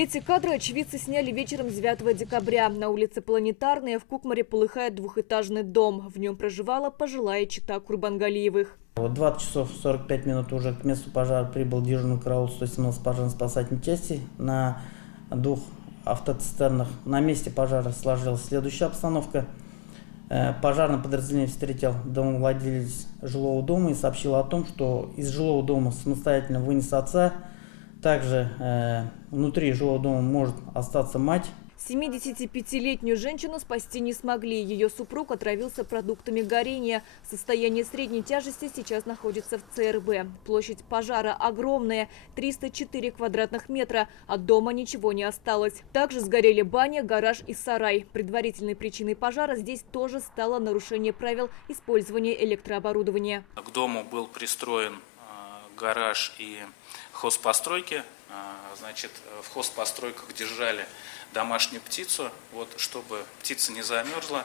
Эти кадры очевидцы сняли вечером 9 декабря. На улице Планетарная в Кукмаре полыхает двухэтажный дом. В нем проживала пожилая чета Курбангалиевых. В 20 часов 45 минут уже к месту пожара прибыл дежурный караул 117 пожарно-спасательной части на двух автоцистернах. На месте пожара сложилась следующая обстановка. Пожарное подразделение встретил домовладелец жилого дома и сообщил о том, что из жилого дома самостоятельно вынес отца. Также внутри жилого дома может остаться мать. 75-летнюю женщину спасти не смогли. Ее супруг отравился продуктами горения. Состояние средней тяжести сейчас находится в ЦРБ. Площадь пожара огромная – 304 квадратных метра. От дома ничего не осталось. Также сгорели баня, гараж и сарай. Предварительной причиной пожара здесь тоже стало нарушение правил использования электрооборудования. К дому был пристроен гараж и хозпостройки. Значит, в хозпостройках держали домашнюю птицу, чтобы птица не замерзла,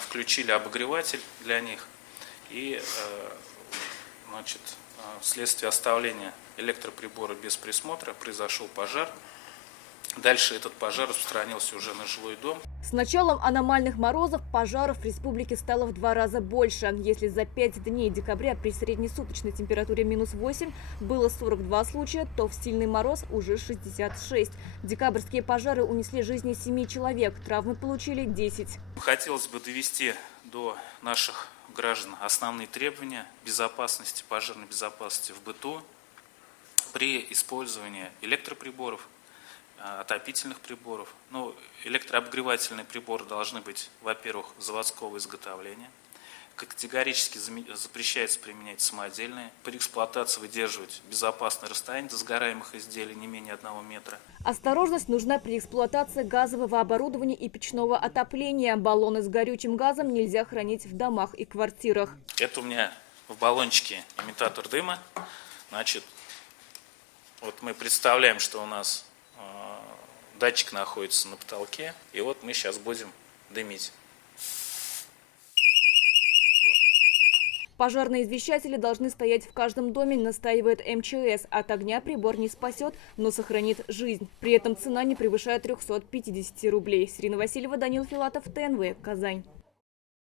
включили обогреватель для них и, вследствие оставления электроприбора без присмотра произошел пожар. Дальше этот пожар распространился уже на жилой дом. С началом аномальных морозов пожаров в республике стало в 2 раза больше. Если за 5 дней декабря при среднесуточной температуре -8 было 42 случая, то в сильный мороз уже 66. Декабрьские пожары унесли жизни 7 человек, травмы получили 10. Хотелось бы довести до наших граждан основные требования безопасности, пожарной безопасности в быту при использовании электроприборов, отопительных приборов. Электрообогревательные приборы должны быть, во-первых, заводского изготовления. Категорически запрещается применять самодельные. При эксплуатации выдерживать безопасное расстояние до сгораемых изделий не менее 1 метра. Осторожность нужна при эксплуатации газового оборудования и печного отопления. Баллоны с горючим газом нельзя хранить в домах и квартирах. Это у меня в баллончике имитатор дыма. Мы представляем, что у нас датчик находится на потолке, и мы сейчас будем дымить. Пожарные извещатели должны стоять в каждом доме, настаивает МЧС. От огня прибор не спасет, но сохранит жизнь. При этом цена не превышает 350 рублей. Ирина Васильева, Данил Филатов, ТНВ, Казань.